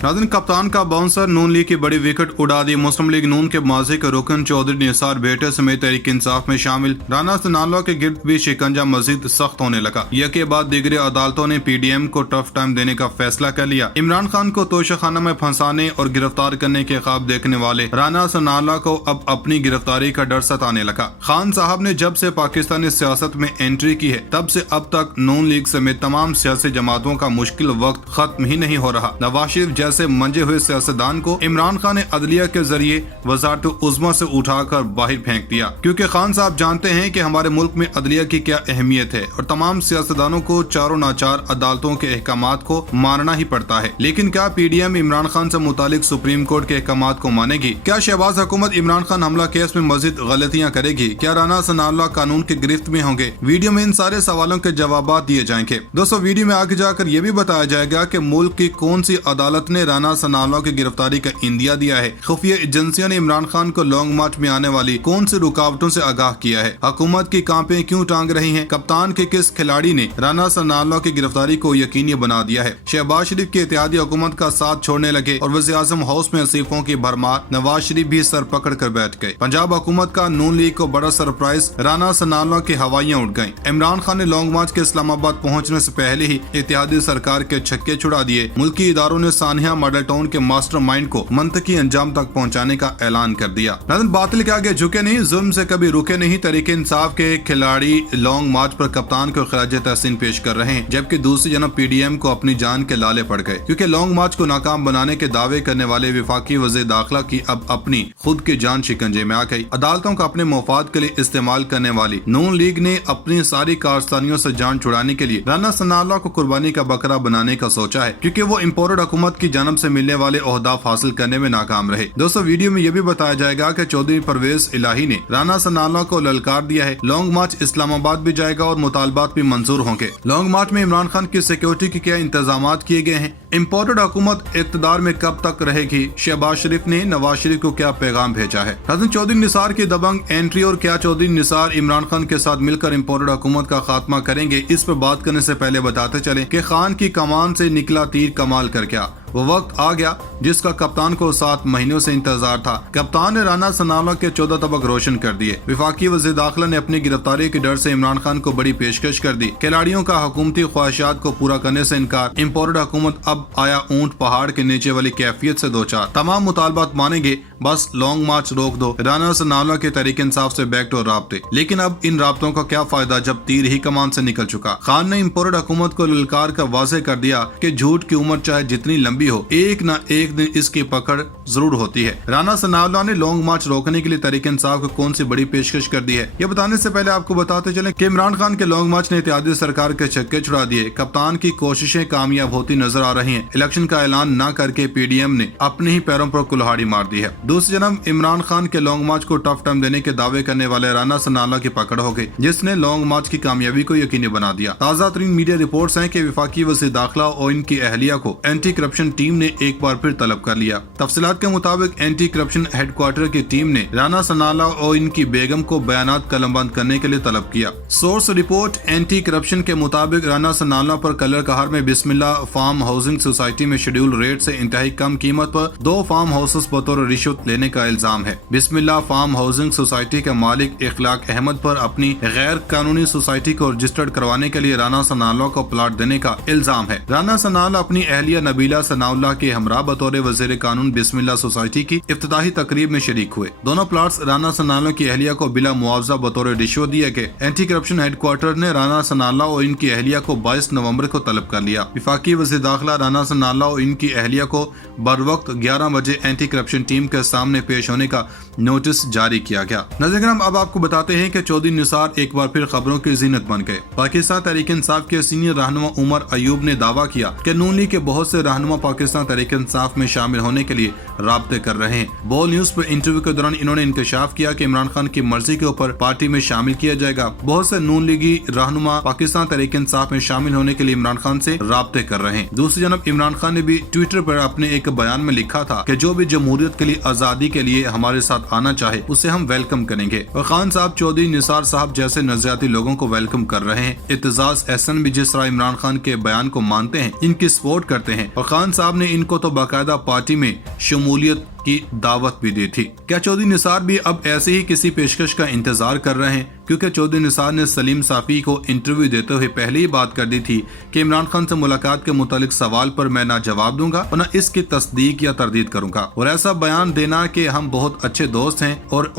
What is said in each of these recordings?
नाज़रीन, कप्तान का बाउंसर नून लीग की बड़ी विकेट उड़ा दी। मुस्लिम लीग नून के माजी के रुकन चौधरी निसार बेटे समेत तहरीक इंसाफ में शामिल राना सनाउल्लाह के गिर्द भी शिकंजा मजीद सख्त होने लगा। यह के बाद दीगर अदालतों ने PDM को टफ टाइम देने का फैसला कर लिया। इमरान खान को तोशाखाना में फंसाने और गिरफ्तार करने के ख्वाब देखने वाले राना सनाउल्लाह को अब अपनी गिरफ्तारी का डर सताने लगा। खान साहब ने जब से पाकिस्तानी सियासत में एंट्री की है तब से अब तक नून लीग समेत तमाम सियासी जमातों का मुश्किल वक्त खत्म ही नहीं हो रहा। नवाज शरीफ जैसे मंजे हुए सियासतदान को इमरान खान ने अदलिया के जरिए वजारत उज़्मा से उठाकर बाहर फेंक दिया, क्योंकि खान साहब जानते हैं कि हमारे मुल्क में अदलिया की क्या अहमियत है और तमाम सियासतदानों को चारों नाचार अदालतों के अहकामात को मानना ही पड़ता है। लेकिन क्या PDM इमरान खान से मुतालिक सुप्रीम कोर्ट के अहकामात को मानेगी? क्या शहबाज हुकूमत इमरान खान हमला केस में मजीद गलतियां करेगी? क्या राना सनाउल्लाह कानून की गिरफ्त में होंगे? वीडियो में इन सारे सवालों के जवाब दिए जाएंगे। दोस्तों, वीडियो में आगे जाकर यह भी बताया जाएगा कि मुल्क की कौन सी अदालत ने राना सनाउल्लाह की गिरफ्तारी का इंदिया दिया है। खुफिया एजेंसियों ने इमरान खान को लॉन्ग मार्च में आने वाली कौन सी रुकावटों से आगाह किया है? हुकूमत की कांपें क्यों टांग रही हैं? कप्तान के किस खिलाड़ी ने राना सनाउल्लाह की गिरफ्तारी को यकीनी बना दिया है? शहबाज शरीफ की इत्तेहादी हुकूमत का साथ छोड़ने लगे और वज़ीर आज़म हाउस में असीफों की भरमार। नवाज शरीफ भी सर पकड़ कर बैठ गए। पंजाब हुकूमत का नून लीग को बड़ा सरप्राइज, राना सनाउल्लाह की हवाइयां उड़ गयी। इमरान खान ने लॉन्ग मार्च के इस्लामाबाद पहुँचने से पहले ही इत्तेहादी सरकार के छक्के छुड़ा दिए। मुल्की इदारों ने सानिया मॉडल टाउन के मास्टरमाइंड को मंतकी अंजाम तक पहुंचाने का ऐलान कर दिया। बातिल के आगे झुके नहीं, जुल्म से कभी रुके नहीं। तहरीक इंसाफ के खिलाड़ी लॉन्ग मार्च पर कप्तान को खराज तहसीन पेश कर रहे हैं, जबकि दूसरी जनाब PDM को अपनी जान के लाले पड़ गए, क्योंकि लॉन्ग मार्च को नाकाम बनाने के दावे करने वाले विफाकी वज़ीर दाखिला की अब अपनी खुद की जान शिकंजे में आ गई। अदालतों का अपने मफाद के लिए इस्तेमाल करने वाली नून लीग ने अपनी सारी कारस्तानियों से जान छुड़ाने के लिए राना सनाउल्लाह को कुर्बानी का बकरा बनाने का सोचा है, क्योंकि वो इम्पोर्टेड हुकूमत की जानब से मिलने वाले ओहदाफ हासिल करने में नाकाम रहे। दोस्तों, वीडियो में यह भी बताया जाएगा कि चौधरी परवेज इलाही ने राना सनाउल्लाह को ललकार दिया है। लॉन्ग मार्च इस्लामाबाद भी जाएगा और मुतालबात भी मंजूर होंगे। लॉन्ग मार्च में इमरान खान की सिक्योरिटी के क्या इंतजाम किए गए हैं? इम्पोर्टेड हुकूमत इक़्तिदार में कब तक रहेगी? शहबाज शरीफ ने नवाज शरीफ को क्या पैगाम भेजा है? चौधरी निसार की दबंग एंट्री और क्या चौधरी निसार इमरान खान के साथ मिलकर इम्पोर्टेड हुकूमत का खात्मा करेंगे? इस पर बात करने से पहले बताते चले कि खान की कमान से निकला तीर कमाल कर गया। वो वक्त आ गया जिसका कप्तान को 7 महीनों से इंतजार था। कप्तान ने राना सनाउल्लाह के 14 तबक रोशन कर दिए। विफाकी वज़ीर दाखिला ने अपनी गिरफ्तारी के डर से इमरान खान को बड़ी पेशकश कर दी। खिलाड़ियों का हुकूमती ख्वाहिशात को पूरा करने से इनकार। इम्पोर्टेड हुकूमत अब आया ऊंट पहाड़ के नीचे वाली कैफियत से दो चार। तमाम मुतालबात मानेंगे, बस लॉन्ग मार्च रोक दो। राना सनाउल्लाह के तहरीक इंसाफ से बैकडोर राब्ते। लेकिन अब इन राब्तों का क्या फायदा जब तीर ही कमान से निकल चुका। खान ने इम्पोर्टेड हुकूमत को ललकार कर वाज़ेह कर दिया कि झूठ की उम्र चाहे जितनी लंबी हो, एक न एक दिन इसकी पकड़ जरूर होती है। राना सनाउल्लाह ने लॉन्ग मार्च रोकने के लिए तहरीक इंसाफ को कौन सी बड़ी पेशकश कर दी है? ये बताने से पहले आपको बताते चलें कि इमरान खान के लॉन्ग मार्च ने इत्तेहादी सरकार के छक्के छुड़ा दिए। कप्तान की कोशिशें कामयाब होती नजर आ रही हैं। इलेक्शन का ऐलान न करके PDM ने अपने ही पैरों पर कुल्हाड़ी मार दी है। दूसरी जनाब इमरान खान के लॉन्ग मार्च को टफ टाइम देने के दावे करने वाले राना सनाउल्लाह की पकड़ हो गई, जिसने लॉन्ग मार्च की कामयाबी को यकीनी बना दिया। ताज़ा तरीन मीडिया रिपोर्ट्स हैं कि विफाकी वज़ीर दाखिला और इनकी अहलिया को एंटी करप्शन टीम ने एक बार फिर तलब कर लिया। तफसीलात के मुताबिक एंटी करप्शन हेडक्वार्टर की टीम ने राना सनाउल्लाह और इनकी बेगम को बयानात कलमबंद करने के लिए तलब किया। सोर्स रिपोर्ट एंटी करप्शन के मुताबिक राना सनाउल्लाह पर कलर कहार में बिस्मिल्लाह फार्म हाउसिंग सोसाइटी में शेड्यूल रेट से इंतहाई कम कीमत पर 2 फार्म हाउसेस बतौर रिश्वत लेने का इल्जाम है। बिस्मिल्लाह फार्म हाउसिंग सोसाइटी के मालिक इखलाक अहमद पर अपनी गैर कानूनी सोसाइटी को रजिस्टर्ड करवाने के लिए राना सनाउल्लाह को प्लाट देने का इल्जाम है। राना सनाउल्लाह अपनी अहलिया नबीला सनाउल्लाह के हमरा बतौर वज़ीर कानून बिस्मिल्लाह सोसाइटी की इफ्तिताही तकरीब में शरीक हुए। दोनों प्लाट्स राना सनाउल्लाह की अहलिया को बिला मुआवजा बतौर रिश्वत दिए गए। एंटी करप्शन हेडक्वार्टर ने राना सनाउल्लाह और इनकी अहलिया को 22 नवंबर को तलब कर लिया। विफाकी वज़ीर दाखिला राना सनाउल्लाह और इनकी अहलिया को बर वक्त 11 बजे एंटी करप्शन टीम के सामने पेश होने का नोटिस जारी किया गया। नाज़रीन, अब आपको बताते हैं कि चौधरी निसार एक बार फिर खबरों की जीनत बन गए। पाकिस्तान तहरीक इंसाफ के सीनियर रहनुमा उमर अयूब ने दावा किया कि नून लीग के बहुत से रहनुमा पाकिस्तान तहरीक इंसाफ में शामिल होने के लिए राब्ते कर रहे हैं। बोल न्यूज पर इंटरव्यू के दौरान इन्होंने इंकशाफ किया कि इमरान खान की मर्जी के ऊपर पार्टी में शामिल किया जाएगा। बहुत से नून लीगी रहनुमा पाकिस्तान तहरीक इंसाफ में शामिल होने के लिए इमरान खान से राब्ते कर रहे हैं। दूसरी जानब इमरान खान ने भी ट्विटर पर अपने एक बयान में लिखा था कि जो भी जमहूरियत के लिए आजादी के लिए हमारे साथ आना चाहे उसे हम वेलकम करेंगे। और खान साहब चौधरी निसार साहब जैसे नजरियाती लोगों को वेलकम कर रहे हैं। इत्तेजाज एहसन भी जिस तरह इमरान खान के बयान को मानते हैं, इनकी सपोर्ट करते हैं और खान साहब ने इनको तो बाकायदा पार्टी में शमूलियत की दावत भी दी थी। क्या चौधरी निसार भी अब ऐसे ही किसी पेशकश का इंतजार कर रहे हैं? क्योंकि चौधरी निसार ने सलीम साफी को इंटरव्यू देते हुए पहले ही बात कर दी थी कि इमरान खान से मुलाकात के मुतालिक सवाल पर मैं ना जवाब दूंगा और न इसकी तस्दीक या तरदीद करूंगा, और ऐसा बयान देना कि हम बहुत अच्छे दोस्त हैं और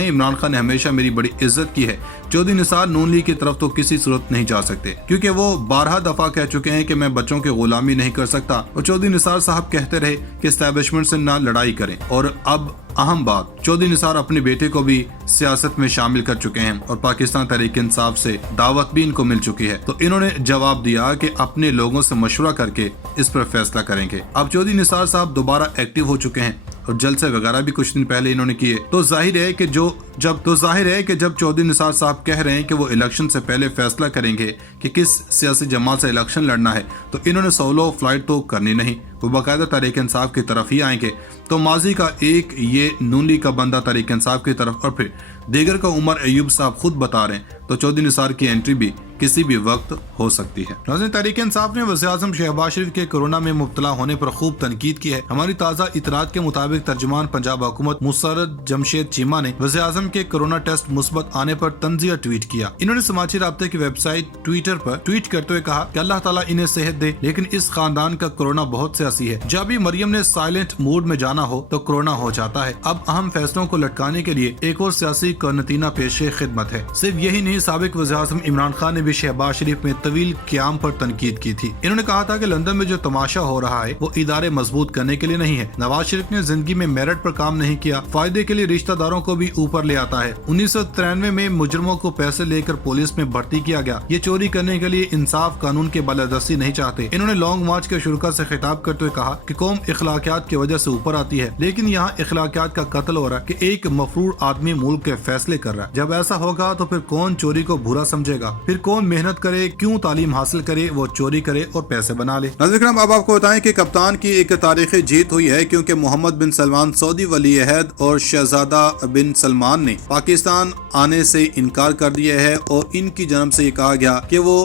इमरान खान ने हमेशा मेरी बड़ी इज्जत की है। चौधरी निसार नून लीग की तरफ तो किसी सूरत नहीं जा सकते, क्योंकि वो 12 दफा कह चुके हैं कि मैं बच्चों की गुलामी नहीं कर सकता, और चौधरी निसार साहब कहते रहे कि एस्टैब्लिशमेंट से ना लड़ाई करें। और अब अहम बात, चौधरी निसार अपने बेटे को भी सियासत में शामिल कर चुके हैं और पाकिस्तान तहरीक इंसाफ से दावत भी इनको मिल चुकी है। तो इन्होंने जवाब दिया कि अपने लोगों से मशवरा करके इस पर फैसला करेंगे। अब चौधरी निसार साहब दोबारा एक्टिव हो चुके हैं और जलसे वगैरह भी कुछ दिन पहले इन्होंने किए। तो जाहिर है कि जब चौधरी निसार साहब कह रहे हैं कि वो इलेक्शन से पहले फैसला करेंगे कि किस सियासी जमात से इलेक्शन लड़ना है, तो इन्होंने सोलो फ्लाइट तो करनी नहीं, वो बाकायदा तहरीक इंसाफ की तरफ ही आएंगे। तो माजी का एक ये नून लीग का बंदा तहरीक इंसाफ की तरफ और फिर दीगर का उमर अयूब साहब खुद बता रहे हैं, तो चौधरी निसार की एंट्री भी किसी भी वक्त हो सकती है। नाज़रीन, तहरीक इंसाफ ने वज़ीर-ए-आज़म शहबाज शरीफ के कोरोना में मुब्तला होने पर खूब तनकीद की है। हमारी ताज़ा इतलात के मुताबिक तर्जुमान पंजाब हुकूमत मुसर्रद जमशेद चीमा ने वज़ीर-ए-आज़म के कोरोना टेस्ट मुस्बत आने पर तंज़िया ट्वीट किया। इन्होंने समाजी राब्ते की वेबसाइट ट्विटर पर ट्वीट करते हुए कहा कि अल्लाह ताला इन्हें सेहत दे, लेकिन इस खानदान का कोरोना बहुत सियासी है। जब भी मरियम ने साइलेंट मूड में जाना हो तो कोरोना हो जाता है। अब अहम फैसलों को लटकाने के लिए एक और सियासी कर्नतीना पेशे खिदमत है। सिर्फ यही नहीं, साबिक वज़ीर-ए-आज़म इमरान खान ने भी शहबाज शरीफ में तवील क़याम पर तनकीद की थी। इन्होंने कहा था कि लंदन में जो तमाशा हो रहा है वो इदारे मजबूत करने के लिए नहीं है। नवाज शरीफ ने जिंदगी में मेरिट पर काम नहीं किया, फायदे के लिए रिश्तेदारों को भी ऊपर ले आता है। 1993 में मुजरमों को पैसे लेकर पुलिस में भर्ती किया गया। ये चोरी करने के लिए इंसाफ कानून के बालादस्ती नहीं चाहते। इन्होंने लॉन्ग मार्च के शुरुआत से खिताब करते हुए कहा कि कौम इखलाकियात की वजह से ऊपर आती है, लेकिन यहाँ इखलाकियात का कत्ल हो रहा है कि एक मफरूर आदमी मुल्क के फैसले कर रहा है। जब ऐसा होगा तो फिर कौन चोरी को बुरा समझेगा? फिर कौन मेहनत करे, क्यों तालीम हासिल करे, वो चोरी करे और पैसे बना ले। नाज़रीन, अब आपको बताएं कि कप्तान की एक तारीखी जीत हुई है, क्योंकि मोहम्मद बिन सलमान सऊदी वली अहद और शहजादा बिन सलमान ने पाकिस्तान आने से इनकार कर दिया है और इनकी जन्म से ये कहा गया कि वो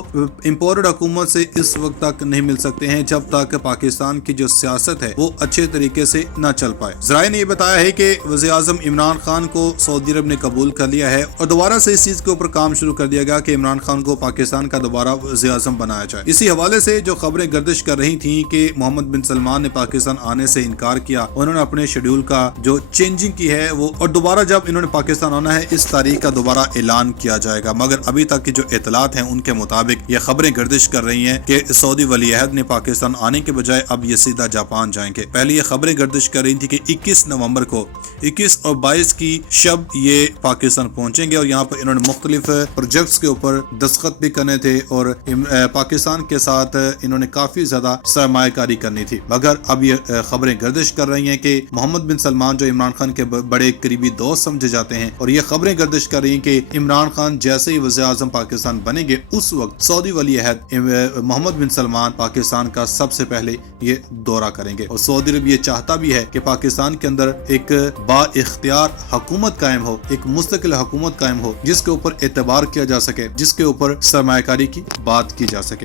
इम्पोर्टेड हुकूमत से इस वक्त तक नहीं मिल सकते हैं जब तक पाकिस्तान की जो सियासत है वो अच्छे तरीके से न चल पाए। ज़राए ने ये बताया है कि वज़ीर-ए-आज़म इमरान खान को सऊदी अरब ने कबूल कर लिया है और दोबारा से इस चीज के ऊपर काम शुरू कर दिया गया कि इमरान खान को पाकिस्तान का दोबारा वज़ीर-ए-आज़म बनाया जाए। इसी हवाले से जो खबरें गर्दिश कर रही थी कि मोहम्मद बिन सलमान ने पाकिस्तान आने से इनकार किया, उन्होंने अपने शेड्यूल का जो चेंजिंग की है वो, और दोबारा जब इन्होंने पाकिस्तान आना है इस तारीख का दोबारा ऐलान किया जाएगा। मगर अभी तक की जो इतलात हैं उनके मुताबिक ये खबरें गर्दिश कर रही हैं कि सऊदी वली अहद ने पाकिस्तान आने के बजाय अब ये सीधा जापान जाएंगे। पहले ये खबरें गर्दिश कर रही थी कि 21 नवंबर को 21 और 22 की शब ये पाकिस्तान पहुंचेंगे और यहाँ पर इन्होंने मुख्तलिफ प्रोजेक्ट्स के ऊपर दस्तखत भी करने थे और पाकिस्तान के साथ इन्होंने काफी ज्यादा सरमायाकारी करनी थी। मगर अब ये खबरें गर्दिश कर रही हैं कि मोहम्मद बिन सलमान जो इमरान खान के बड़े करीबी दोस्त समझे जाते हैं, और ये खबरें गर्दिश कर रही हैं कि इमरान खान जैसे ही वज़ीर-ए-आज़म पाकिस्तान बनेंगे उस वक्त सऊदी वली अहद मोहम्मद बिन सलमान पाकिस्तान का सबसे पहले ये दौरा करेंगे। और सऊदी अरब ये चाहता भी है कि पाकिस्तान के अंदर एक बा-इख्तियार हुकूमत कायम हो, एक मुस्तकिल हुकूमत कायम हो जिसके ऊपर एतबार किया जा सके, जिसके ऊपर सरमायाकारी की बात की जा सके।